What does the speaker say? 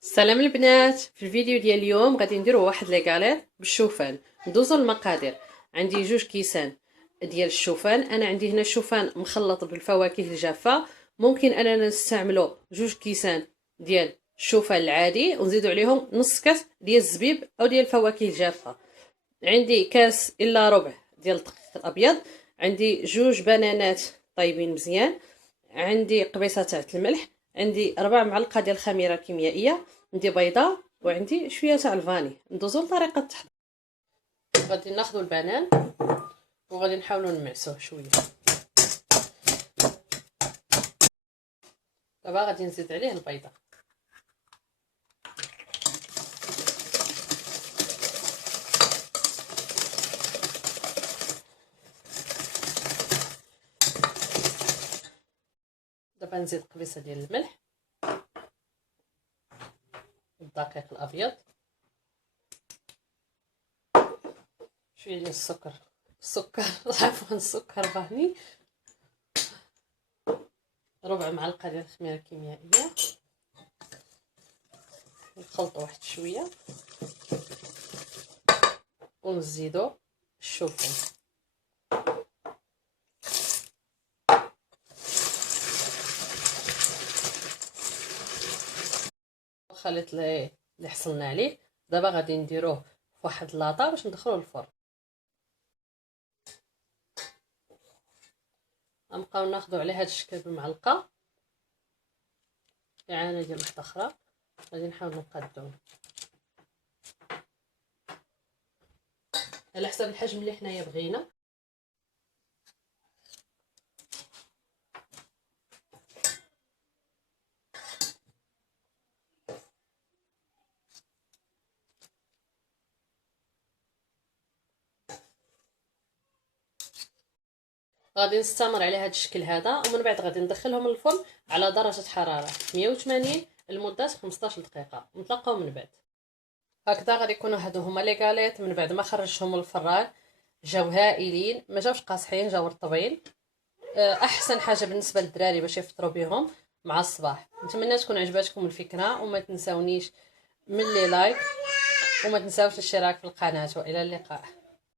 سلام البنات. في الفيديو ديال اليوم غادي نديرو واحد لي غاليط بالشوفان. ندوزو المقادير. عندي 2 كيسان ديال الشوفان. انا عندي هنا الشوفان مخلط بالفواكه الجافه. ممكن اننا نستعملو 2 كيسان ديال الشوفان العادي ونزيدو عليهم نص كاس ديال الزبيب او ديال الفواكه الجافه. عندي كاس الا ربع ديال الدقيق الابيض. عندي 2 بنانات طايبين مزيان. عندي قبيصه تاع الملح. عندي 4 معالق ديال الخميره كيميائيه. عندي بيضه وعندي شويه تاع الفاني. ندوزو لطريقه التحضير. غادي ناخذ البنان وغادي نحاولوا نمعسوه شويه. دابا غادي نزيد عليه البيضه. دابا نزيد قبيصه ديال الملح، الدقيق الابيض، شويه ديال السكر عفوا السكر فاني، 4 معالق ديال الخميره الكيميائيه. نخلطوا واحد شويه ونزيدوا الشوفان. الخليط اللي حصلنا عليه دابا غادي نديروه في واحد لاطا باش ندخلوه للفرن. غنبقاو ناخذوا على هذا الشكل بمعلقه. اعانه ديال واحده اخرى غادي نحاول نقادو على حسب الحجم اللي حنايا بغينا. غادي نستمر على هذا الشكل هذا ومن بعد غادي ندخلهم للفرن على درجه حراره 180 لمده 15 دقيقه. نتلاقاو من بعد. هكذا غادي يكونوا هادو هما لي غاليط من بعد ما خرجتهم من الفران. جاو هائلين، ما جاوش قاصحين، جاو رطبين. احسن حاجه بالنسبه للدراري باش يفطروا بهم مع الصباح. نتمنى تكون عجبتكم الفكره وما تنساونيش من لي لايك وما تنساوش الاشتراك في القناه. والى اللقاء.